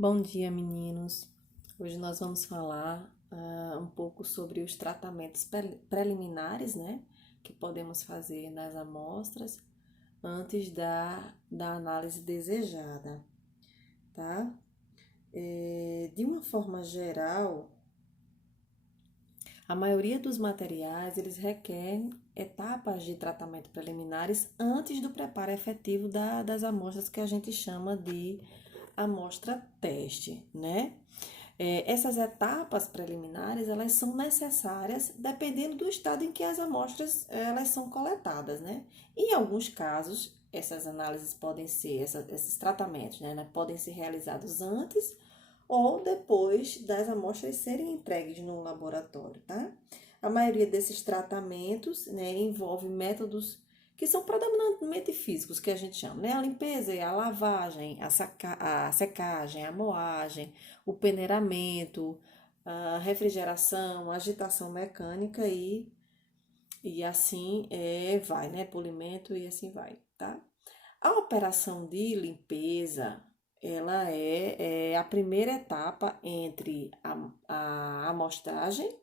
Bom dia, meninos. Hoje nós vamos falar um pouco sobre os tratamentos preliminares, né, que podemos fazer nas amostras antes da análise desejada, tá? De uma forma geral, a maioria dos materiais, eles requerem etapas de tratamento preliminares antes do preparo efetivo das amostras que a gente chama de amostra teste, né? Essas etapas preliminares, elas são necessárias dependendo do estado em que as amostras elas são coletadas, né? Em alguns casos, essas análises podem ser, esses tratamentos, né, podem ser realizados antes ou depois das amostras serem entregues no laboratório, tá? A maioria desses tratamentos, né, envolve métodos que são predominantemente físicos, que a gente chama, né? A limpeza, a lavagem, a secagem, a moagem, o peneiramento, a refrigeração, a agitação mecânica e assim vai, né? Polimento e assim vai, tá? A operação de limpeza, ela é a primeira etapa entre a amostragem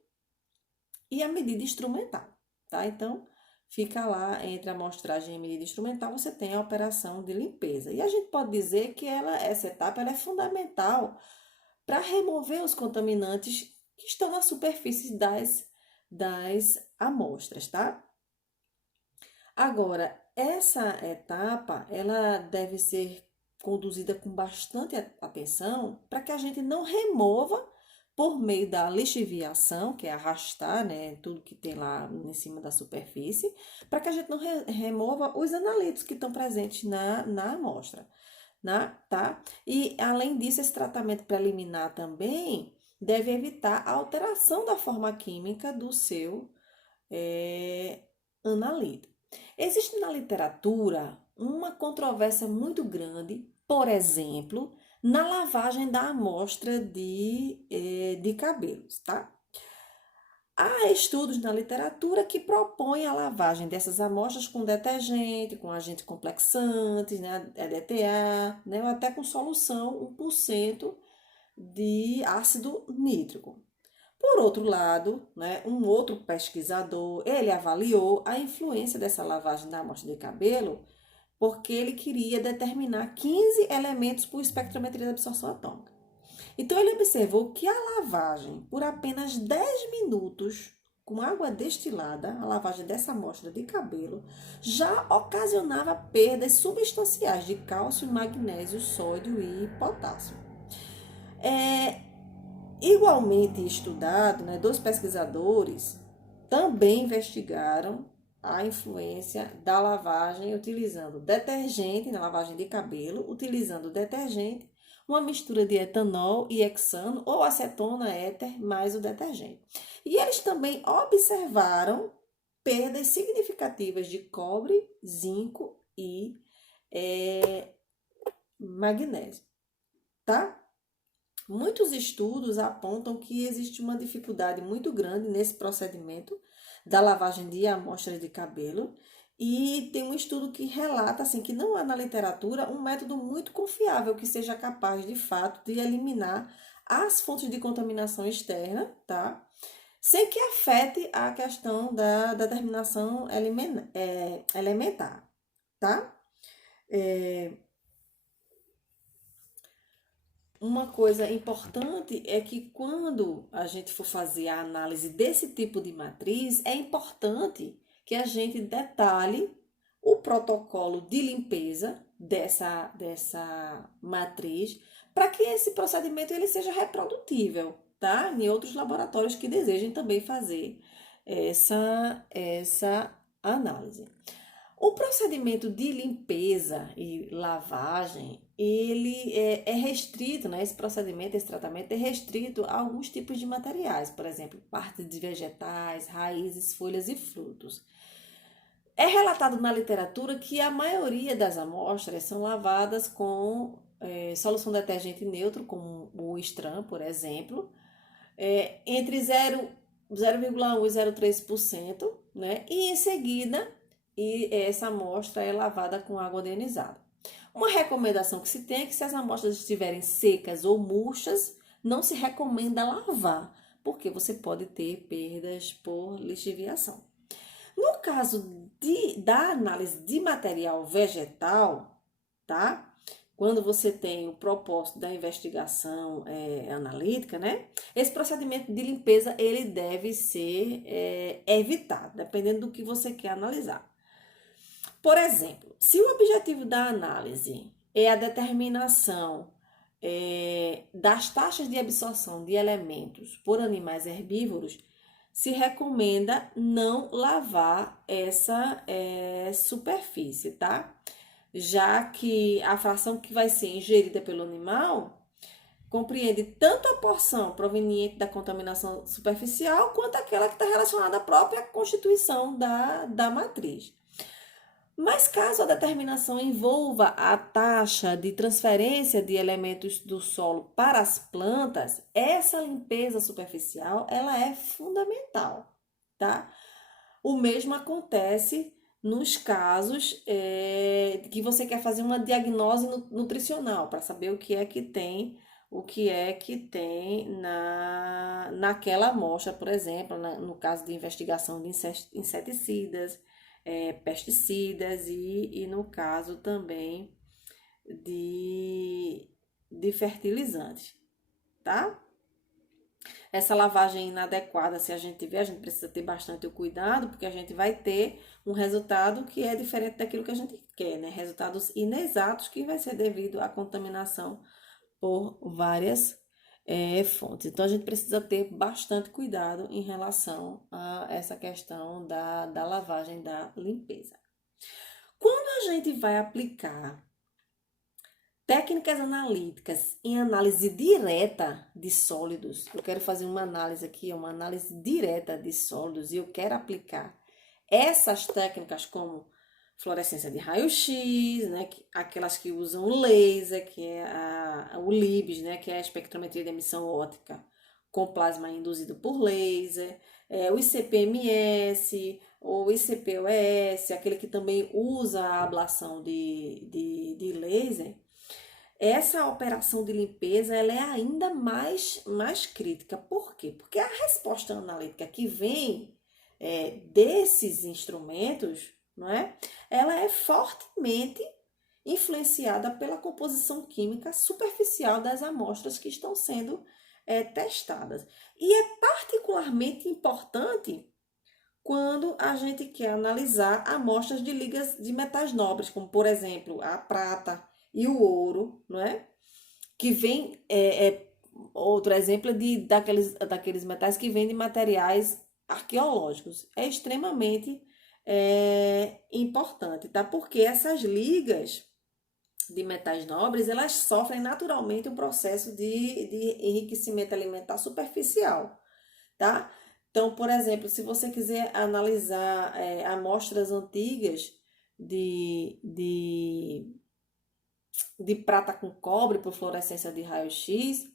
e a medida instrumental, tá? Então, fica lá entre a amostragem e a medida instrumental, você tem a operação de limpeza. E a gente pode dizer que essa etapa ela é fundamental para remover os contaminantes que estão na superfície das amostras, tá? Agora, essa etapa, ela deve ser conduzida com bastante atenção para que a gente não remova por meio da lixiviação, que é arrastar, né, tudo que tem lá em cima da superfície, para que a gente não remova os analitos que estão presentes na amostra, né, tá? E, além disso, esse tratamento preliminar também deve evitar a alteração da forma química do seu analito. Existe na literatura uma controvérsia muito grande, por exemplo, na lavagem da amostra de cabelos, tá? Há estudos na literatura que propõem a lavagem dessas amostras com detergente, com agentes complexantes, né, EDTA, né, ou até com solução 1% de ácido nítrico. Por outro lado, né, um outro pesquisador, ele avaliou a influência dessa lavagem da amostra de cabelo, porque ele queria determinar 15 elementos por espectrometria de absorção atômica. Então, ele observou que a lavagem por apenas 10 minutos com água destilada, a lavagem dessa amostra de cabelo, já ocasionava perdas substanciais de cálcio, magnésio, sódio e potássio. Igualmente estudado, né, dois pesquisadores também investigaram a influência da lavagem utilizando detergente, na lavagem de cabelo, utilizando detergente, uma mistura de etanol e hexano ou acetona éter mais o detergente. E eles também observaram perdas significativas de cobre, zinco e magnésio, tá? Muitos estudos apontam que existe uma dificuldade muito grande nesse procedimento da lavagem de amostras de cabelo e tem um estudo que relata assim que não há na literatura um método muito confiável que seja capaz de fato de eliminar as fontes de contaminação externa, tá? Sem que afete a questão da determinação elementar, tá? Uma coisa importante é que quando a gente for fazer a análise desse tipo de matriz, é importante que a gente detalhe o protocolo de limpeza dessa matriz para que esse procedimento ele seja reprodutível, tá? Em outros laboratórios que desejem também fazer essa análise. O procedimento de limpeza e lavagem, ele é restrito, né? Esse procedimento, esse tratamento é restrito a alguns tipos de materiais, por exemplo, partes de vegetais, raízes, folhas e frutos. É relatado na literatura que a maioria das amostras são lavadas com solução detergente neutro, como o Stran, por exemplo, entre 0,1 e 0,3%, né? E em seguida essa amostra é lavada com água ionizada. Uma recomendação que se tem é que se as amostras estiverem secas ou murchas, não se recomenda lavar, porque você pode ter perdas por lixiviação. No caso da análise de material vegetal, tá? Quando você tem o propósito da investigação analítica, né? Esse procedimento de limpeza, ele deve ser evitado, dependendo do que você quer analisar. Por exemplo, se o objetivo da análise é a determinação das taxas de absorção de elementos por animais herbívoros, se recomenda não lavar essa superfície, tá? Já que a fração que vai ser ingerida pelo animal compreende tanto a porção proveniente da contaminação superficial quanto aquela que está relacionada à própria constituição da matriz. Mas caso a determinação envolva a taxa de transferência de elementos do solo para as plantas, essa limpeza superficial ela é fundamental, tá? O mesmo acontece nos casos que você quer fazer uma diagnose nutricional para saber o que é que tem, naquela amostra, por exemplo, no caso de investigação de inseticidas, pesticidas e no caso também de fertilizantes, tá? Essa lavagem inadequada, se a gente tiver, a gente precisa ter bastante cuidado, porque a gente vai ter um resultado que é diferente daquilo que a gente quer, né? Resultados inexatos que vai ser devido à contaminação por várias fontes. Então, a gente precisa ter bastante cuidado em relação a essa questão da lavagem, da limpeza. Quando a gente vai aplicar técnicas analíticas em análise direta de sólidos, eu quero fazer uma análise aqui, uma análise direta de sólidos, e eu quero aplicar essas técnicas como fluorescência de raio-x, né, aquelas que usam o laser, que é o LIBS, né, que é a espectrometria de emissão óptica com plasma induzido por laser, o ICP-MS, ou ICP-OS, aquele que também usa a ablação de laser. Essa operação de limpeza ela é ainda mais crítica. Por quê? Porque a resposta analítica que vem desses instrumentos, não é? Ela é fortemente influenciada pela composição química superficial das amostras que estão sendo testadas. E é particularmente importante quando a gente quer analisar amostras de ligas de metais nobres, como por exemplo a prata e o ouro, não é? Que vem, outro exemplo daqueles metais que vêm de materiais arqueológicos. É extremamente importante, tá? Porque essas ligas de metais nobres, elas sofrem naturalmente um processo de enriquecimento alimentar superficial, tá? Então, por exemplo, se você quiser analisar amostras antigas de prata com cobre por fluorescência de raio-x,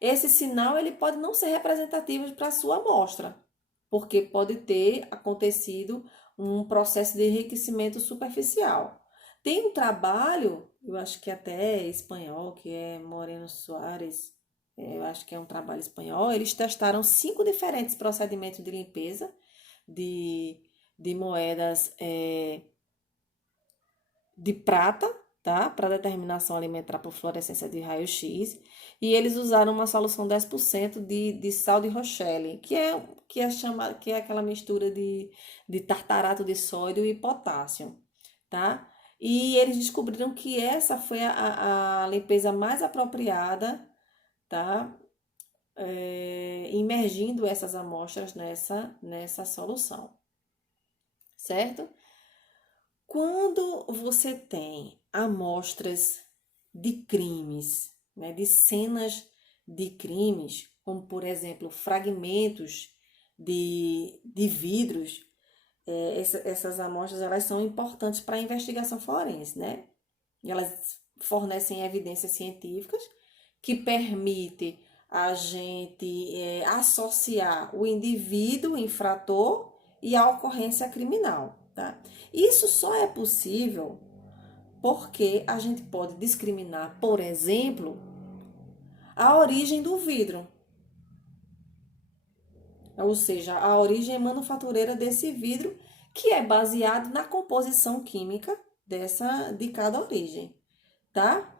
esse sinal ele pode não ser representativo para a sua amostra, porque pode ter acontecido um processo de enriquecimento superficial. Tem um trabalho, eu acho que até é espanhol, que é Moreno Soares, eu acho que é um trabalho espanhol, eles testaram 5 diferentes procedimentos de limpeza de moedas de prata, tá? Para determinação alimentar por fluorescência de raio-x, e eles usaram uma solução 10% de sal de Rochelle, que é aquela mistura de tartarato de sódio e potássio, tá? E eles descobriram que essa foi a limpeza mais apropriada, tá? Imergindo essas amostras nessa solução, certo? Quando você tem amostras de crimes, né, de cenas de crimes, como por exemplo fragmentos de vidros, essas amostras elas são importantes para a investigação forense, né? Elas fornecem evidências científicas que permitem a gente associar o indivíduo infrator e a ocorrência criminal, tá? Isso só é possível porque a gente pode discriminar, por exemplo, a origem do vidro, ou seja, a origem manufatureira desse vidro, que é baseado na composição química de cada origem, tá?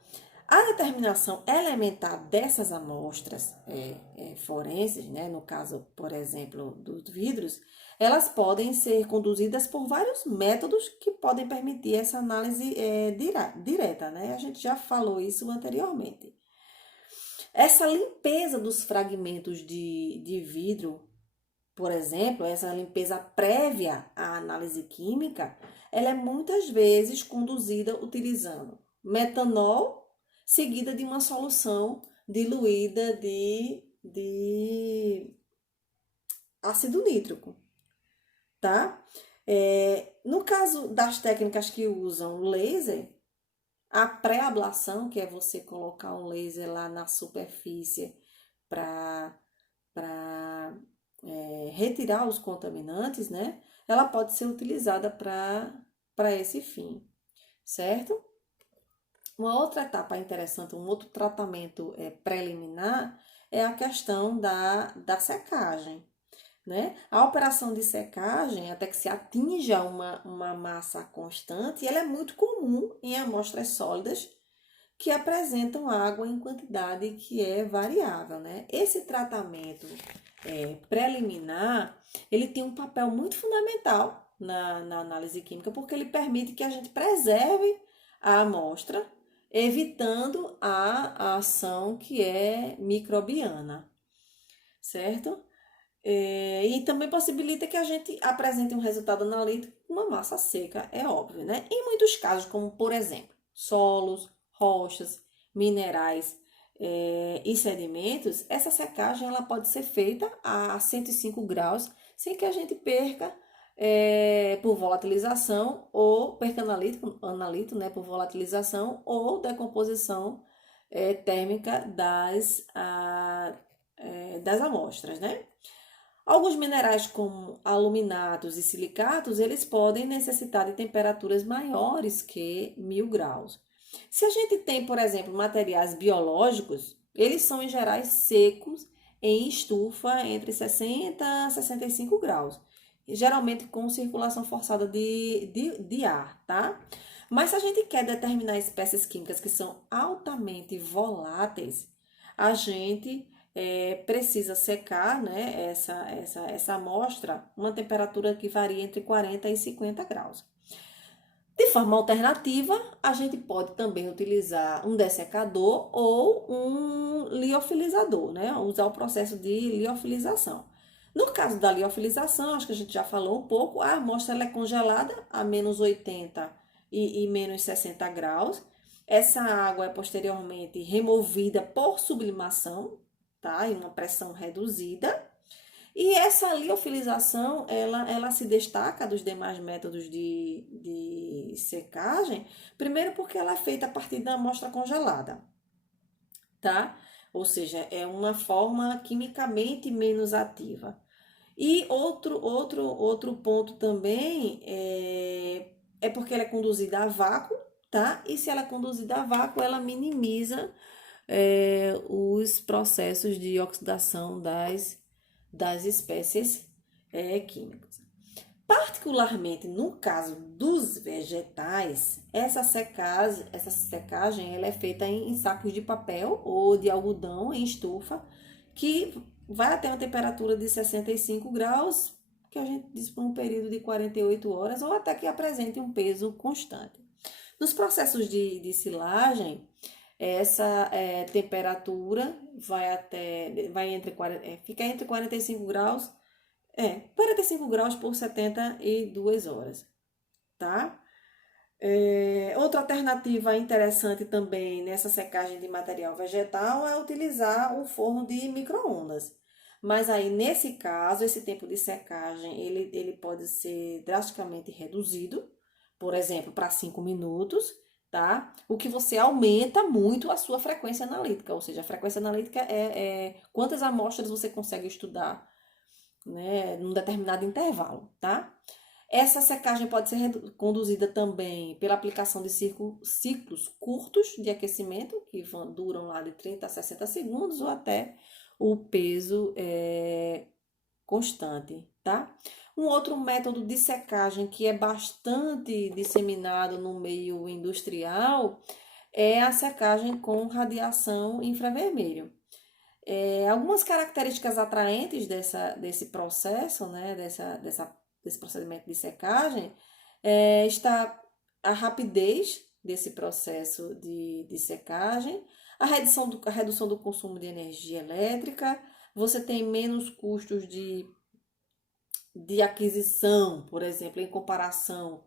A determinação elementar dessas amostras forenses, né, no caso, por exemplo, dos vidros, elas podem ser conduzidas por vários métodos que podem permitir essa análise direta, né? A gente já falou isso anteriormente. Essa limpeza dos fragmentos de vidro, por exemplo, essa limpeza prévia à análise química, ela é muitas vezes conduzida utilizando metanol seguida de uma solução diluída de ácido nítrico, tá? No caso das técnicas que usam laser, a pré-ablação, que é você colocar um laser lá na superfície para retirar os contaminantes, né? Ela pode ser utilizada para esse fim, certo? Uma outra etapa interessante, um outro tratamento preliminar é a questão da secagem, né? A operação de secagem, até que se atinja uma massa constante, ela é muito comum em amostras sólidas que apresentam água em quantidade que é variável, né? Esse tratamento preliminar, ele tem um papel muito fundamental na análise química, porque ele permite que a gente preserve a amostra, evitando a ação que é microbiana, certo? E também possibilita que a gente apresente um resultado analítico com uma massa seca, é óbvio, né? Em muitos casos, como por exemplo, solos, rochas, minerais e sedimentos, essa secagem ela pode ser feita a 105 graus, sem que a gente perca por volatilização ou perca analito, né, por volatilização ou decomposição térmica das amostras, né? Alguns minerais como aluminatos e silicatos, eles podem necessitar de temperaturas maiores que 1000 graus. Se a gente tem, por exemplo, materiais biológicos, eles são em geral secos em estufa entre 60 a 65 graus, geralmente com circulação forçada de ar, tá? Mas se a gente quer determinar espécies químicas que são altamente voláteis, a gente precisa secar, né, essa amostra, uma temperatura que varia entre 40 e 50 graus. De forma alternativa, a gente pode também utilizar um dessecador ou um liofilizador, né? Usar o processo de liofilização. No caso da liofilização, acho que a gente já falou um pouco, a amostra ela é congelada a menos 80 e menos 60 graus. Essa água é posteriormente removida por sublimação, tá? Em uma pressão reduzida. E essa liofilização, ela se destaca dos demais métodos de secagem, primeiro porque ela é feita a partir da amostra congelada, tá? Ou seja, é uma forma quimicamente menos ativa. E outro ponto também é porque ela é conduzida a vácuo, tá? E se ela é conduzida a vácuo, ela minimiza os processos de oxidação das espécies químicas. Particularmente no caso dos vegetais, essa secagem ela é feita em sacos de papel ou de algodão em estufa, que vai até uma temperatura de 65 graus, que a gente diz por um período de 48 horas, ou até que apresente um peso constante. Nos processos de silagem, essa temperatura fica entre 45 graus, 45 graus por 72 horas, tá? Outra alternativa interessante também nessa secagem de material vegetal é utilizar o forno de micro-ondas. Mas aí, nesse caso, esse tempo de secagem, ele pode ser drasticamente reduzido, por exemplo, para 5 minutos, tá? O que você aumenta muito a sua frequência analítica, ou seja, a frequência analítica é quantas amostras você consegue estudar, né, num determinado intervalo, tá? Essa secagem pode ser conduzida também pela aplicação de ciclos curtos de aquecimento, que duram lá de 30 a 60 segundos, ou até o peso constante, tá? Um outro método de secagem que é bastante disseminado no meio industrial é a secagem com radiação infravermelho. Algumas características atraentes desse processo, né, desse procedimento de secagem, está a rapidez desse processo de secagem, a redução do consumo de energia elétrica, você tem menos custos de aquisição, por exemplo, em comparação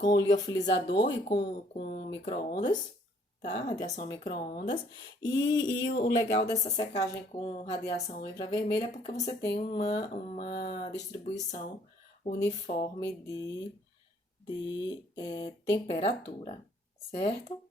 com o liofilizador e com micro-ondas, tá? Radiação micro-ondas. E o legal dessa secagem com radiação infravermelha é porque você tem uma distribuição uniforme de temperatura, certo?